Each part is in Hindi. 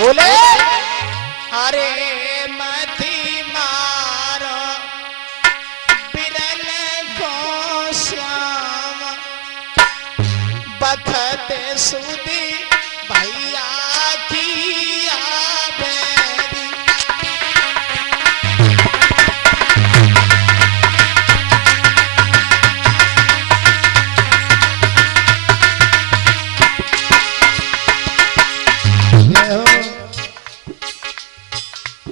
बोले अरे मती मारो बिरल को श्याम बखत सुदी भैया की आबेरी।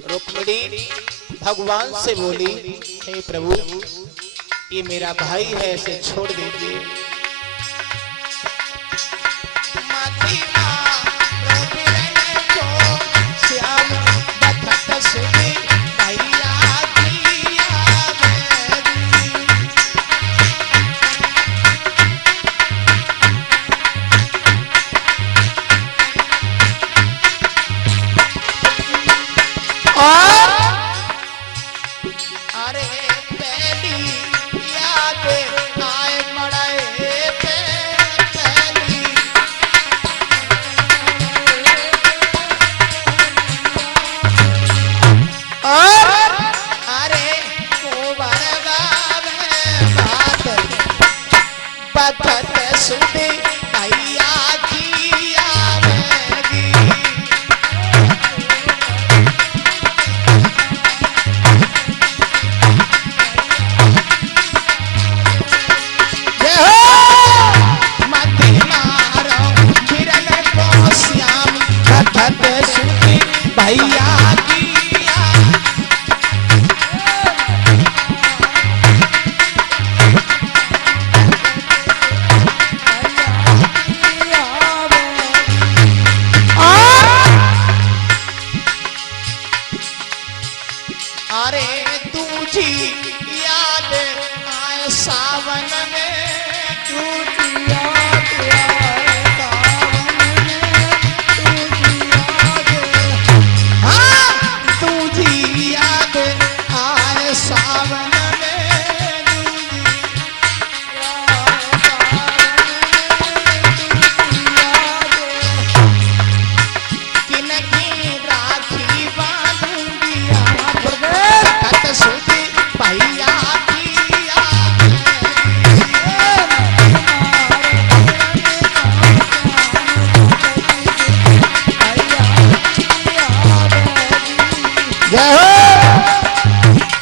रुक्मिणी भगवान से बोली, हे प्रभु ये मेरा भाई है, इसे छोड़ दीजिए। अरे तुझी याद आए सावन में, तुझी याद आए सावन में, तुझी याद आए सावन में, किनकी राखी बांधूंगी सुधी भैया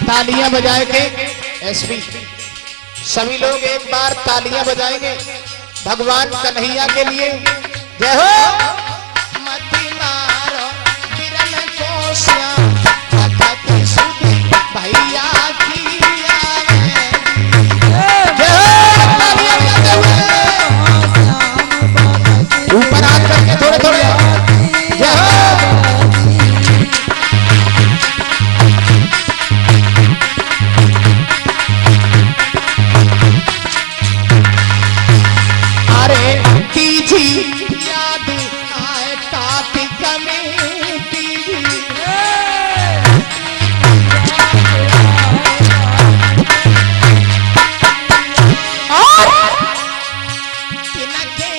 तालियां बजाए के एसपी सभी लोग एक बार तालियां बजाएंगे भगवान कन्हैया के लिए। जय हो। मती मारो बिरल को श्याम बखत सुधी भैया की ऊपर हाथ करके थोड़े थोड़े याद आए कार्तिक में तीजी और किनके